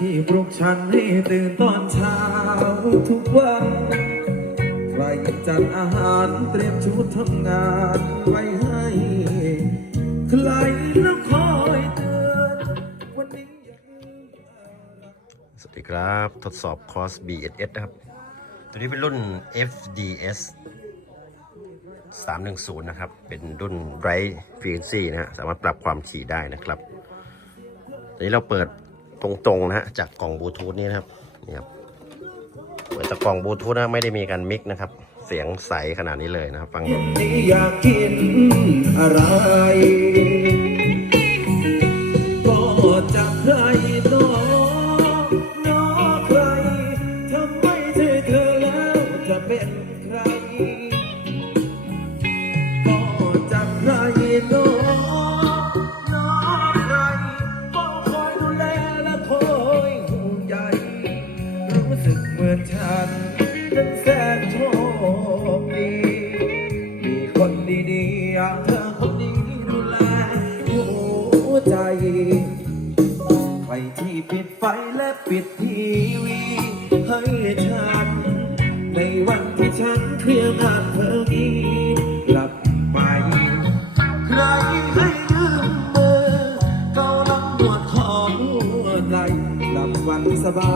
ที่ปลุกฉันให้ตื่นตอนเช้าทุกวันใครจัดอาหารเตรียมชุดทำงานไว้ให้ ใครแล้วคอยเตือนวันนี้สวัสดีครับทดสอบคอร์ส BSS นะครับ ตัวนี้เป็นรุ่น FDS 310 นะครับ เป็นรุ่น Drive Frequency นะฮะ สามารถปรับความถี่ได้นะครับตอนนี้เราเปิด ตรงๆนะฮะจากกล่องบลูทูธนี่นะครับนี่ครับเปิดจากกล่องบลูทูธนะไม่ได้มีการมิกนะครับ เสียงใสขนาดนี้เลยนะครับ ฟังดูอยากกินอะไรก็จะใครน้อน้อใครทำไมใช่เธอแล้วจะเป็นใคร อนฉันนั้นแสนโชคดีมีคนดีๆอย่างเธอคนนี้ดูแลหัวใจ ใครที่ปิดไฟและปิดทีวีให้ฉัน ในวันที่ฉันเครียดงานเธอนี้หลับไปใครให้ยืมมือเกาลังนวดของหัวใจหลับฝันสบา